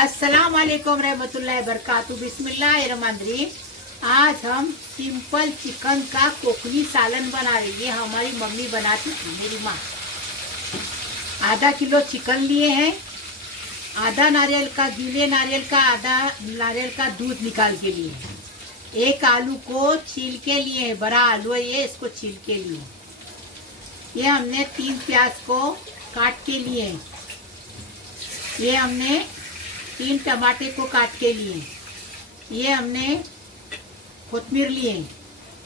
अस्सलाम वालेकुम रहमतुल्लाहि बरकातहू। बिस्मिल्लाहिर्रहमानिर्रहीम। आज हम सिंपल चिकन का कोकनी सालन बना रहे हैं। ये हमारी मम्मी बनाती थी, मेरी माँ। आधा किलो चिकन लिए हैं, आधा नारियल का, गीले नारियल का आधा नारियल का दूध निकाल के लिए हैं। एक आलू को छील के लिए है, बड़ा आलू है ये, इसको छील के लिए। ये हमने 3 प्याज को काट के लिए हैं। ये हमने 3 टमाटर को काट के लिए। ये हमने कोतमीर लिए,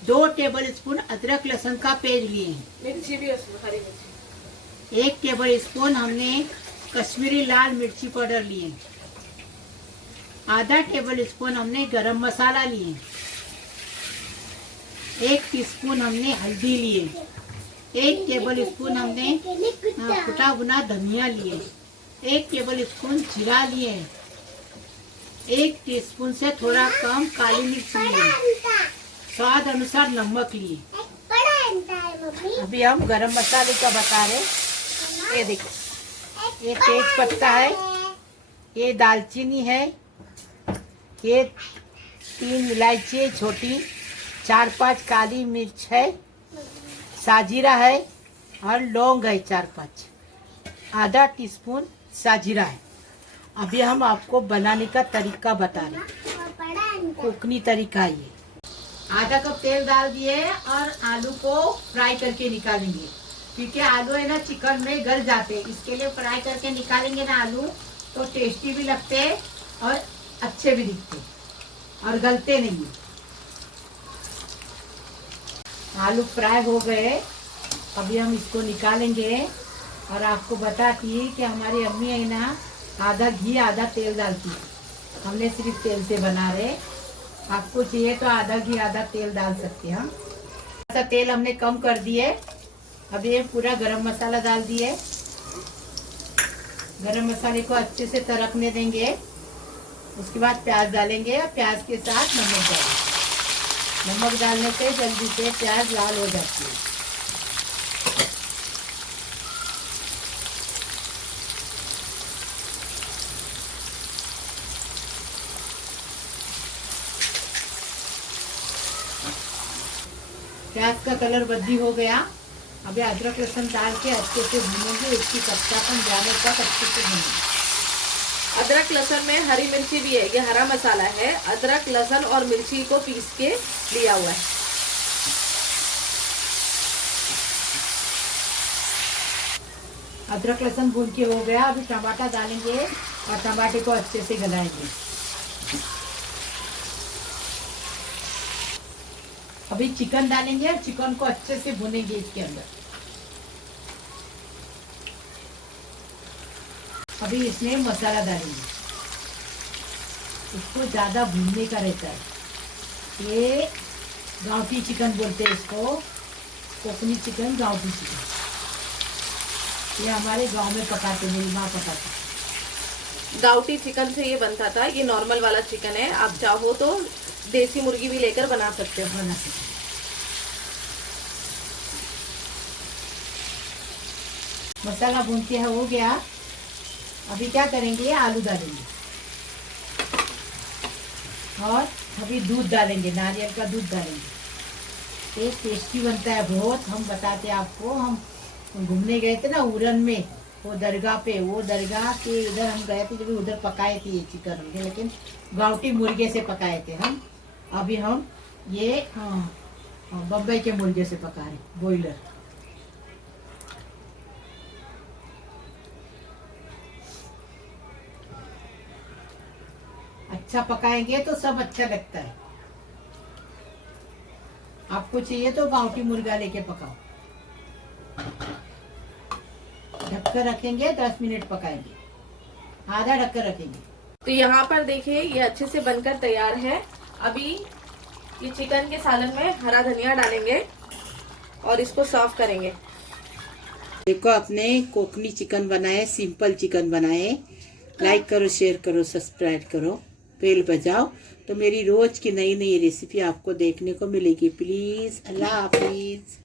2 टेबल स्पून अदरक लहसुन का पेस्ट लिए, मिर्ची भी उसमें, हरी मिर्ची 1 टेबल स्पून हमने कश्मीरी लाल मिर्ची पाउडर लिए, आधा टेबल स्पून हमने गरम मसाला लिए, 1 टीस्पून हमने हल्दी लिए, 1 टेबल स्पून हमने कुटा भुना धनिया लिए, 1 टेबल स्पून जीरा लिए, 1 टीस्पून से थोड़ा कम काली मिर्च लिए, स्वाद अनुसार नमक लिए। अभी हम गरम मसाले का बता रहे। ये देखो, ये तेज पत्ता है, ये दालचीनी है, ये 3 इलायची है छोटी, 4-5 काली मिर्च है, साजीरा है और लौंग है 4-5, आधा टीस्पून साजीरा है। अभी हम आपको बनाने का तरीका बता रहे, कोकनी तरीका ये। आधा कप तेल डाल दिए और आलू को फ्राई करके निकालेंगे, क्योंकि आलू है ना चिकन में गल जाते हैं, इसके लिए फ्राई करके निकालेंगे ना आलू तो टेस्टी भी लगते हैं और अच्छे भी दिखते और गलते नहीं। आलू फ्राई हो गए, अभी हम इसको निकालेंगे। और आपको बताती है कि हमारी अम्मी है ना, आधा घी आधा तेल डालती है, हमने सिर्फ तेल से बना रहे। आपको चाहिए तो आधा घी आधा तेल डाल सकते हैं। ऐसा तेल हमने कम कर दिए। अब ये पूरा गरम मसाला डाल दिए, गरम मसाले को अच्छे से तड़कने देंगे। उसके बाद प्याज डालेंगे और प्याज के साथ नमक डालेंगे। नमक डालने से जल्दी से प्याज लाल हो जाती है। प्याज का कलर बदली हो गया। अभी अदरक लहसुन डाल के अच्छे से भूनेंगे, इसकी कच्चापन जाने तक अच्छे से भूनेंगे। अदरक लहसुन में हरी मिर्ची भी है, ये हरा मसाला है। अदरक लहसुन और मिर्ची को पीस के लिया हुआ है। अदरक लहसुन भून के हो गया। अभी टमाटर डालेंगे और टमाटर को अच्छे से गलाएंगे। अभी चिकन डालेंगे और चिकन को अच्छे से भुनेंगे इसके अंदर। अभी इसमें मसाला डालेंगे, इसको ज्यादा भूनने का रहता है। ये गाँवटी चिकन बोलते हैं इसको, कोकनी चिकन, गाँवटी चिकन। ये हमारे गांव में पकाते, मेरी माँ पकाती। गाउटी चिकन से ये बनता था, ये नॉर्मल वाला चिकन है। आप चाहो तो देसी मुर्गी भी लेकर बना सकते हो। बना सकते। मसाला भून के हो गया। अभी क्या करेंगे, आलू डालेंगे और अभी दूध डालेंगे, नारियल का दूध डालेंगे। ये टेस्टी बनता है बहुत। हम बताते आपको, हम घूमने गए थे ना उरन में, वो दरगाह पे, वो दरगाह के इधर हम गए थे, जब उधर पकाए थे ये चिकन हमने, लेकिन गाँवटी मुर्गे से पकाए थे हम। अभी हम ये बम्बई के मुर्गे से पका रहे, बॉयलर। अच्छा पकाएंगे तो सब अच्छा लगता है। आपको चाहिए तो गाँवटी मुर्गा लेके पकाओ। ढककर रखेंगे, 10 मिनट पकाएंगे, आधा ढककर रखेंगे। तो यहाँ पर देखिए ये अच्छे से बनकर तैयार है। अभी ये चिकन के सालन में हरा धनिया डालेंगे और इसको सर्व करेंगे। देखो, अपने कोकनी चिकन बनाए, सिंपल चिकन बनाए। लाइक करो, शेयर करो, सब्सक्राइब करो, बेल बजाओ, तो मेरी रोज की नई नई रेसिपी आपको देखने को मिलेगी। प्लीज, अल्लाह हाफिज।